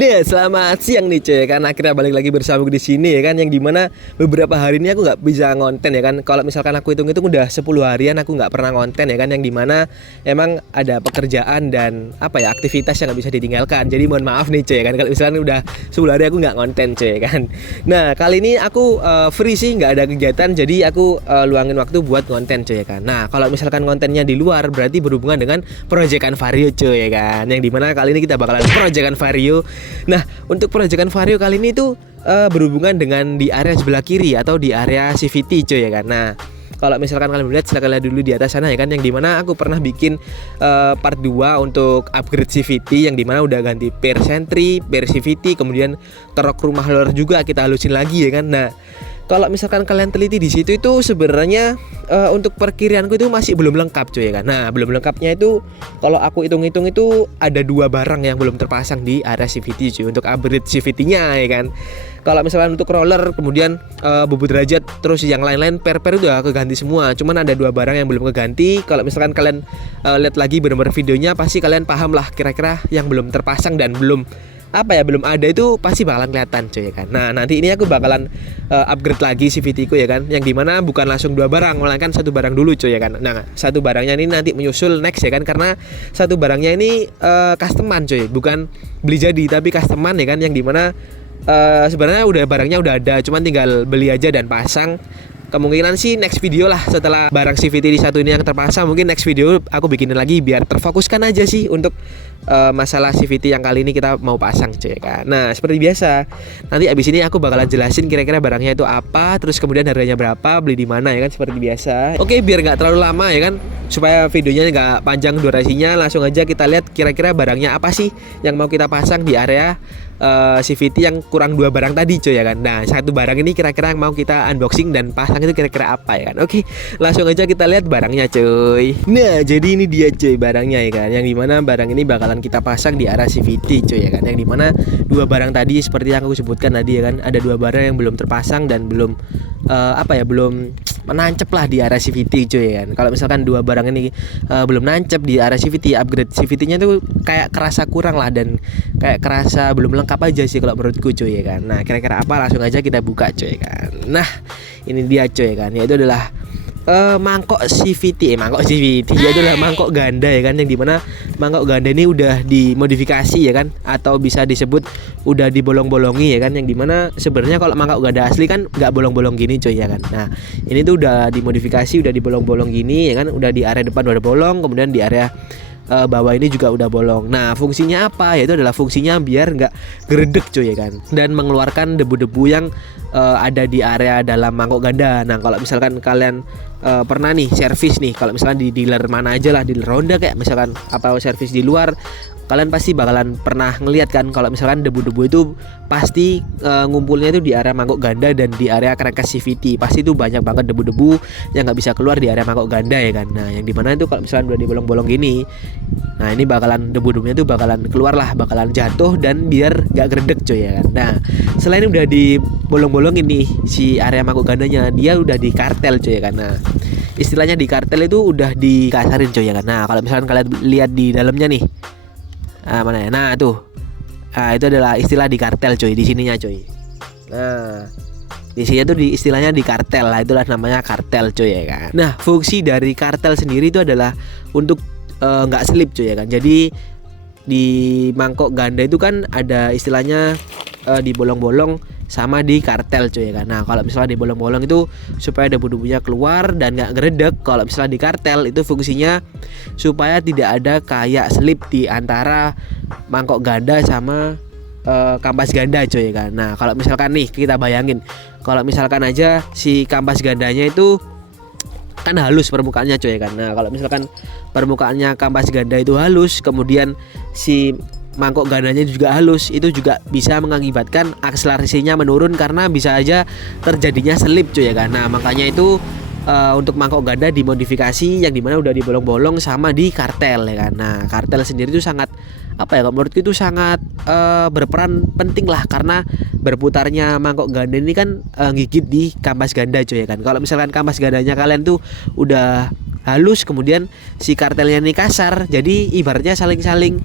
Nih, selamat siang nih cuy kan, akhirnya balik lagi bersama gue di sini ya kan, yang dimana beberapa hari ini aku nggak bisa ngonten ya kan. Kalau misalkan aku hitung-hitung udah 10 harian aku nggak pernah ngonten ya kan, yang dimana emang ada pekerjaan dan apa ya, aktivitas yang nggak bisa ditinggalkan. Jadi mohon maaf nih cuy ya kan, kalau misalkan udah 10 hari aku nggak ngonten cuy ya kan. Nah kali ini aku free sih, nggak ada kegiatan, jadi aku luangin waktu buat ngonten cuy ya kan. Nah kalau misalkan kontennya di luar berarti berhubungan dengan proyekan Vario cuy ya kan, yang dimana kali ini kita bakalan proyekan Vario. Nah, untuk proyekan Vario kali ini tuh berhubungan dengan di area sebelah kiri atau di area CVT cuy ya kan. Nah, kalau misalkan kalian melihat, silahkan lihat dulu di atas sana ya kan, yang dimana aku pernah bikin part 2 untuk upgrade CVT, yang dimana udah ganti pair sentry, pair CVT, kemudian kerok rumah lor juga kita halusin lagi ya kan. Nah, kalau misalkan kalian teliti di situ itu sebenarnya untuk perkirianku itu masih belum lengkap cuy ya kan. Nah belum lengkapnya itu kalau aku hitung-hitung itu ada 2 barang yang belum terpasang di area CVT cuy, untuk upgrade CVT-nya ya kan. Kalau misalkan untuk roller, kemudian bubut derajat, terus yang lain-lain per udah keganti semua. Cuman ada 2 barang yang belum keganti. Kalau misalkan kalian lihat lagi benar-benar videonya, pasti kalian paham lah kira-kira yang belum terpasang dan belum belum ada itu pasti bakalan kelihatan cuy ya kan. Nah nanti ini aku bakalan upgrade lagi CVT ku ya kan, yang dimana bukan langsung 2 barang, melainkan 1 barang dulu cuy ya kan. Nah 1 barangnya ini nanti menyusul next ya kan, karena 1 barangnya ini customan cuy, bukan beli jadi tapi customan ya kan, yang dimana sebenarnya barangnya udah ada, cuman tinggal beli aja dan pasang. Kemungkinan sih next video lah, setelah barang CVT di satu ini yang terpasang, mungkin next video aku bikinin lagi biar terfokuskan aja sih untuk masalah CVT yang kali ini kita mau pasang cuy kan. Nah seperti biasa, nanti abis ini aku bakalan jelasin kira-kira barangnya itu apa, terus kemudian harganya berapa, beli di mana ya kan, seperti biasa. Oke, biar nggak terlalu lama ya kan, supaya videonya nggak panjang durasinya, langsung aja kita lihat kira-kira barangnya apa sih yang mau kita pasang di area CVT yang kurang 2 barang tadi cuy ya kan. Nah 1 barang ini kira-kira yang mau kita unboxing dan pasang itu kira-kira apa ya kan. Oke, langsung aja kita lihat barangnya cuy. Nah jadi ini dia cuy barangnya ya kan, yang dimana barang ini bakalan kita pasang di area CVT cuy ya kan, yang dimana 2 barang tadi seperti yang aku sebutkan tadi ya kan, ada 2 barang yang belum terpasang dan belum belum menancep lah di area CVT cuy ya kan. Kalau misalkan 2 barang ini belum nancep di area CVT, upgrade CVT-nya tuh kayak kerasa kurang lah, dan kayak kerasa belum lengkap aja sih kalau menurutku cuy ya kan. Nah kira-kira apa, langsung aja kita buka cuy ya kan. Nah ini dia cuy ya kan, yaitu adalah mangkok CVT, yaitu adalah mangkok ganda ya kan, yang dimana mangkok ganda ini udah dimodifikasi ya kan, atau bisa disebut udah dibolong-bolongi ya kan, yang dimana sebenarnya kalau mangkok ganda asli kan nggak bolong-bolong gini cuy ya kan. Nah ini tuh udah dimodifikasi, udah dibolong-bolong gini ya kan, udah di area depan udah bolong, kemudian di area bawah ini juga udah bolong. Nah fungsinya apa? Yaitu adalah fungsinya biar nggak geredek cuy ya kan, dan mengeluarkan debu-debu yang ada di area dalam mangkok ganda. Nah kalau misalkan kalian pernah nih servis nih, kalau misalkan di dealer mana aja lah, dealer Honda kayak misalkan apa servis di luar, kalian pasti bakalan pernah ngeliat kan kalau misalkan debu-debu itu pasti ngumpulnya itu di area mangkok ganda dan di area crankcase CVT. Pasti itu banyak banget debu-debu yang nggak bisa keluar di area mangkok ganda ya kan. Nah yang dimana itu kalau misalkan udah dibolong-bolong gini, nah ini bakalan debu-debunya itu bakalan keluar lah, bakalan jatuh dan biar nggak geredek cuy ya kan. Nah selain udah dibolong-bolong ini si area mangkok gandanya, dia udah di kartel cuy ya kan. Nah istilahnya di kartel itu udah dikasarin cuy ya kan. Nah kalau misalkan kalian lihat di dalamnya nih, mana ya? Nah tuh, itu adalah istilah di kartel cuy, di sininya cuy. Nah di sini tuh di istilahnya di kartel lah, itulah namanya kartel cuy ya kan. Nah fungsi dari kartel sendiri itu adalah untuk nggak slip cuy ya kan. Jadi di mangkok ganda itu kan ada istilahnya di bolong-bolong sama di kartel cuy ya kan. Nah kalau misalnya di bolong-bolong itu supaya debu-debunya keluar dan nggak geredek. Kalau misalnya di kartel itu fungsinya supaya tidak ada kayak slip di antara mangkok ganda sama kampas ganda cuy ya kan. Nah kalau misalkan nih kita bayangin, kalau misalkan aja si kampas gandanya itu kan halus permukaannya cuy ya kan. Nah kalau misalkan permukaannya kampas ganda itu halus, kemudian si mangkok gandanya juga halus, itu juga bisa mengakibatkan akselerasinya menurun karena bisa aja terjadinya slip cuy ya kan. Nah makanya itu untuk mangkok ganda dimodifikasi, yang dimana udah dibolong-bolong sama di kartel ya kan. Nah kartel sendiri itu sangat menurutku itu sangat berperan penting lah, karena berputarnya mangkok ganda ini kan gigit di kampas ganda cuy ya kan. Kalau misalkan kampas gandanya kalian tuh udah halus, kemudian si kartelnya ini kasar, jadi ibaratnya saling-saling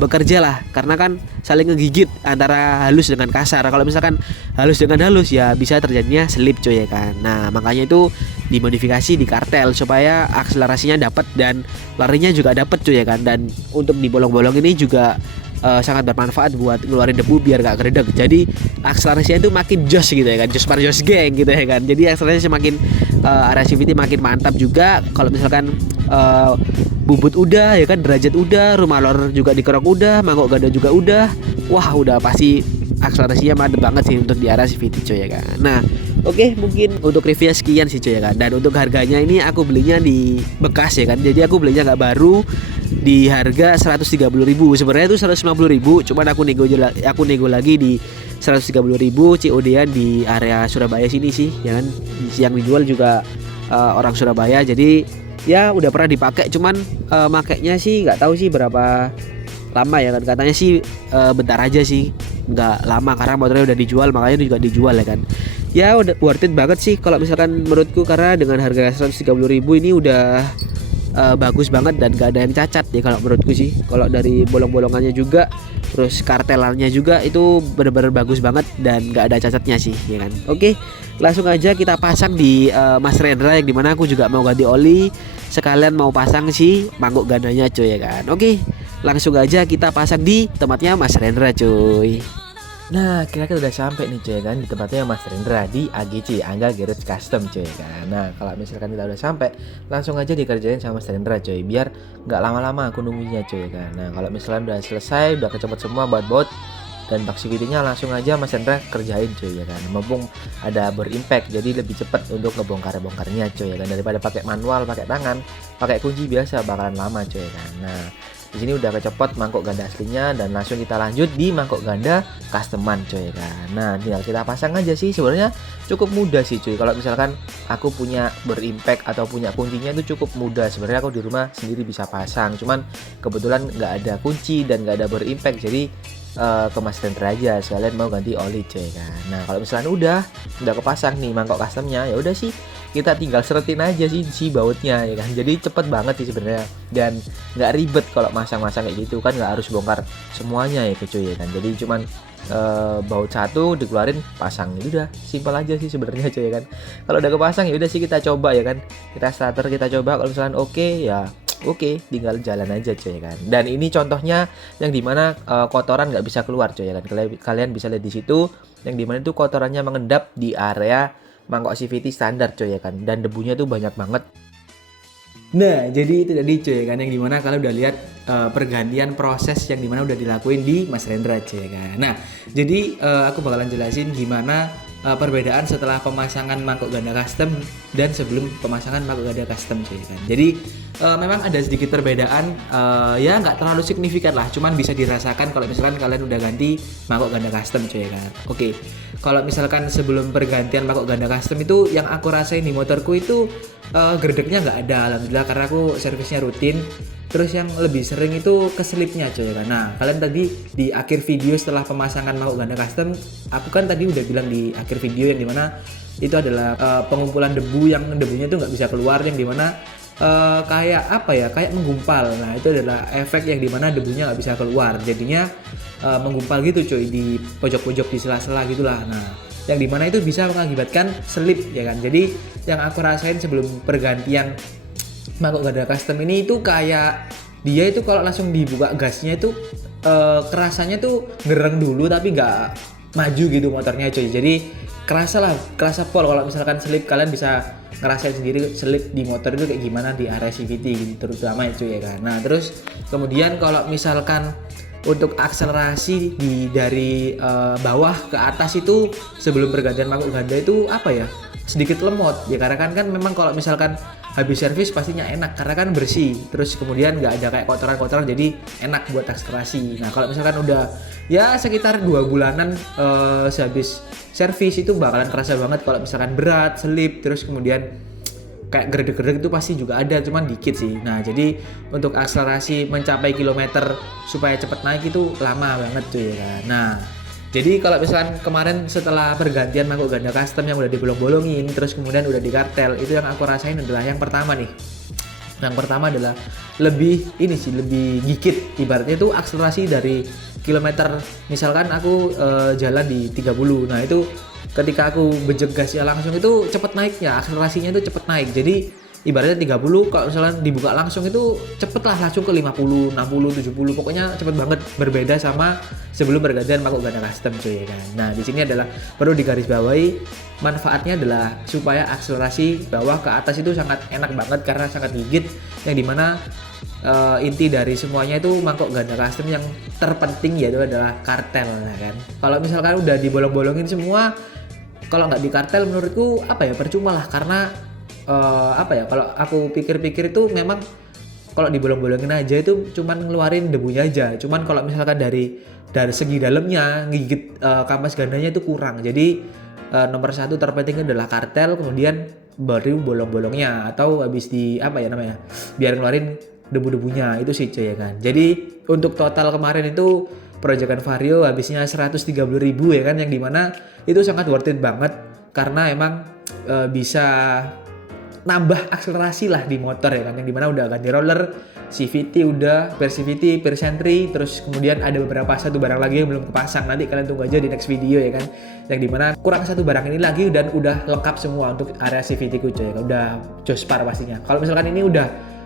bekerja lah, karena kan saling ngegigit antara halus dengan kasar. Kalau misalkan halus dengan halus ya bisa terjadinya selip coy ya kan. Nah makanya itu dimodifikasi di kartel supaya akselerasinya dapat dan larinya juga dapat coy ya kan. Dan untuk di bolong-bolong ini juga sangat bermanfaat buat ngeluarin debu biar gak keredek. Jadi akselerasinya itu makin jos gitu ya kan, jos par jos geng gitu ya kan. Jadi akselerasinya makin RS-CVT makin mantap juga. Kalau misalkan bubut udah ya kan, derajat udah, rumah lor juga dikerok udah, mangkok ganda juga udah, wah udah pasti akselerasinya mantep banget sih untuk di RS-CVT coy ya kan. Nah oke, mungkin untuk review sekian sih coy ya kan. Dan untuk harganya ini aku belinya di bekas ya kan, jadi aku belinya nggak baru di harga 130.000. Sebenarnya itu 150.000, cuman aku nego lagi di 130.000 COD-an di area Surabaya sini sih ya kan. Yang dijual juga orang Surabaya, jadi ya udah pernah dipakai, cuman makainya sih nggak tahu sih berapa lama ya kan. Katanya sih bentar aja sih, nggak lama karena motornya udah dijual, makanya juga dijual ya kan. Ya udah worth it banget sih kalau misalkan menurutku, karena dengan harga 130.000 ini udah bagus banget dan gak ada yang cacat ya kalau menurutku sih. Kalau dari bolong-bolongannya juga, terus kartelannya juga itu benar-benar bagus banget dan gak ada cacatnya sih ya kan. Oke, langsung aja kita pasang di Mas Rendra, yang dimana aku juga mau ganti oli, sekalian mau pasang si mangkok gandanya cuy ya kan. Oke, langsung aja kita pasang di tempatnya Mas Rendra cuy. Nah kita udah sampai nih cuy kan, di tempatnya Mas Rendra di AGC, Angga Garage Custom cuy kan. Nah kalau misalkan kita udah sampai, langsung aja dikerjain sama Mas Rendra cuy, biar nggak lama-lama aku nunggunya cuy kan. Nah kalau misalkan udah selesai, udah kecopot semua baut-baut dan bak CVT-nya, langsung aja Mas Rendra kerjain cuy ya kan. Mumpung ada berimpact, jadi lebih cepat untuk ngebongkar-bongkarnya cuy ya kan, daripada pakai manual, pakai tangan, pakai kunci biasa bakalan lama cuy kan. Nah di sini udah kecopot mangkok ganda aslinya, dan langsung kita lanjut di mangkok ganda customan cuy kan. Nah tinggal kita pasang aja sih, sebenarnya cukup mudah sih cuy. Kalau misalkan aku punya berimpact atau punya kuncinya itu cukup mudah sebenarnya, aku di rumah sendiri bisa pasang, cuman kebetulan nggak ada kunci dan nggak ada berimpact, jadi ke Mas Rendra aja sekalian mau ganti oli cuy kan. Nah kalau misalkan udah kepasang nih mangkok customnya, ya udah sih kita tinggal seretin aja sih si bautnya ya kan. Jadi cepet banget sih sebenarnya, dan nggak ribet kalau masang-masang kayak gitu kan, nggak harus bongkar semuanya ya cuy ya kan. Jadi cuman baut satu dikeluarin, pasang, itu udah simpel aja sih sebenarnya cuy ya kan. Kalau udah kepasang ya udah sih kita coba ya kan, kita starter, kita coba. Kalau misalkan oke ya oke, tinggal jalan aja cuy kan. Dan ini contohnya yang dimana kotoran nggak bisa keluar cuy ya kan. Kalian bisa lihat di situ, yang dimana itu kotorannya mengendap di area mangkok CVT standar cuy ya kan, dan debunya tuh banyak banget. Nah jadi itu tadi cuy ya kan, yang dimana kalian udah lihat pergantian proses yang dimana udah dilakuin di Mas Rendra cuy ya kan. Nah jadi aku bakalan jelasin gimana perbedaan setelah pemasangan mangkok ganda custom dan sebelum pemasangan mangkok ganda custom cuy kan. Jadi memang ada sedikit perbedaan, ya nggak terlalu signifikan lah, cuman bisa dirasakan kalau misalkan kalian udah ganti mangkok ganda custom cuy kan. Oke, kalau misalkan sebelum pergantian mangkok ganda custom itu yang aku rasain di motorku itu gerdeknya nggak ada alhamdulillah, karena aku servisnya rutin. Terus yang lebih sering itu keselipnya cuy kan. Nah kalian tadi di akhir video setelah pemasangan mangkok ganda custom, aku kan tadi udah bilang di akhir video yang dimana itu adalah pengumpulan debu, yang debunya tuh nggak bisa keluar, yang dimana kayak apa ya, kayak menggumpal. Nah itu adalah efek yang dimana debunya nggak bisa keluar, jadinya menggumpal gitu cuy di pojok-pojok, di sela-sela gitulah. Nah yang dimana itu bisa mengakibatkan selip ya kan. Jadi yang aku rasain sebelum pergantian mangkok ganda custom ini itu kayak dia itu kalau langsung dibuka gasnya itu kerasanya tuh ngereng dulu tapi nggak maju gitu motornya cuy. Jadi kerasa pol. Kalau misalkan selip, kalian bisa ngerasain sendiri selip di motor itu kayak gimana di area CVT gitu, terutama cuy ya kan. Nah terus kemudian kalau misalkan untuk akselerasi dari bawah ke atas itu sebelum pergantian mangkok ganda itu apa ya, sedikit lemot ya, karena kan memang kalau misalkan habis servis pastinya enak karena kan bersih, terus kemudian nggak ada kayak kotoran-kotoran, jadi enak buat akselerasi. Nah kalau misalkan udah ya sekitar 2 bulanan sehabis servis itu bakalan kerasa banget kalau misalkan berat, selip, terus kemudian kayak gerdek-gerdek itu pasti juga ada, cuman dikit sih. Nah jadi untuk akselerasi mencapai kilometer supaya cepet naik itu lama banget tuh ya kan. Nah jadi kalau misalkan kemarin setelah pergantian mangkok ganda custom yang udah dibolong-bolongin, terus kemudian udah di kartel, itu yang aku rasain adalah yang pertama nih, Yang pertama adalah lebih gigit, ibaratnya itu akselerasi dari kilometer, misalkan aku jalan di 30. Nah itu ketika aku bejek gasnya langsung itu cepet naiknya, akselerasinya itu cepet naik. Jadi ibaratnya 30, kalau misalnya dibuka langsung itu cepet lah, langsung ke 50, 60, 70, pokoknya cepet banget, berbeda sama sebelum pergantian mangkok ganda custom cuy kan. Nah di sini adalah perlu digarisbawahi, manfaatnya adalah supaya akselerasi bawah ke atas itu sangat enak banget karena sangat gigit, yang dimana inti dari semuanya itu mangkok ganda custom yang terpenting yaitu adalah kartel ya kan. Kalau misalkan udah dibolong-bolongin semua, kalau nggak di kartel menurutku percuma lah, karena kalau aku pikir-pikir itu memang kalau dibolong-bolongin aja itu cuman ngeluarin debunya aja. Cuman kalau misalkan dari segi dalamnya ngigit kampas gandanya itu kurang. Jadi nomor satu terpenting adalah kartel, kemudian baru bolong-bolongnya, atau habis biar ngeluarin debu-debunya itu sih cuy ya kan. Jadi untuk total kemarin itu proyekan Vario habisnya 130.000 ya kan, yang dimana itu sangat worth it banget karena emang bisa nambah akselerasi lah di motor ya kan, yang dimana udah ganti roller, CVT udah, CVT, Sentry, terus kemudian ada beberapa satu barang lagi yang belum kepasang, nanti kalian tunggu aja di next video ya kan, yang dimana kurang satu barang ini lagi dan udah lengkap semua untuk area CVT ku coy ya kan, udah jospar pastinya. Kalau misalkan ini udah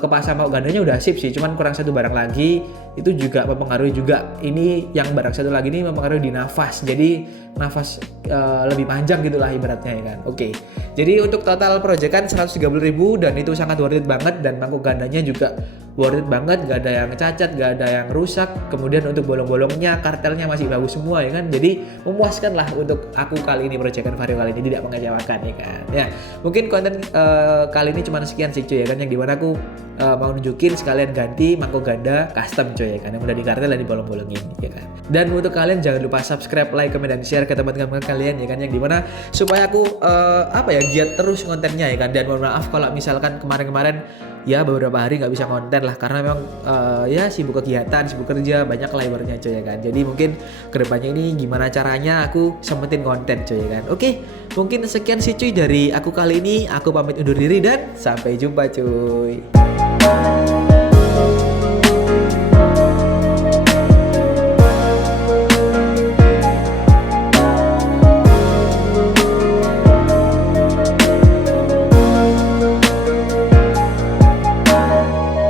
kepasang mau gandanya udah sip sih, cuman kurang satu barang lagi, itu juga mempengaruhi juga. Ini yang barang satu lagi ini mempengaruhi di nafas, jadi nafas lebih panjang gitulah ibaratnya ya kan. Oke. Jadi untuk total proyekan 130.000 dan itu sangat worth it banget, dan mangkok gandanya juga worth it banget, gak ada yang cacat, gak ada yang rusak. Kemudian untuk bolong-bolongnya, kartelnya masih bagus semua ya kan. Jadi memuaskan lah untuk aku kali ini, proyekan Vario kali ini tidak mengecewakan ya kan. Ya, mungkin konten kali ini cuma sekian sih cuy ya kan, yang dimana aku mau nunjukin sekalian ganti mangkok ganda custom cuy ya kan, yang udah di kartel dan dibolong-bolongin ya kan. Dan untuk kalian jangan lupa subscribe, like, comment, dan share ke teman-teman kalian ya kan, yang dimana supaya aku giat terus kontennya ya kan. Dan mohon maaf kalau misalkan kemarin-kemarin ya beberapa hari nggak bisa konten lah, karena memang sibuk kegiatan, sibuk kerja, banyak lah ibaratnya cuy ya kan. Jadi mungkin kedepannya ini gimana caranya aku sempetin konten cuy ya kan. Oke, mungkin sekian sih cuy dari aku kali ini, aku pamit undur diri dan sampai jumpa cuy.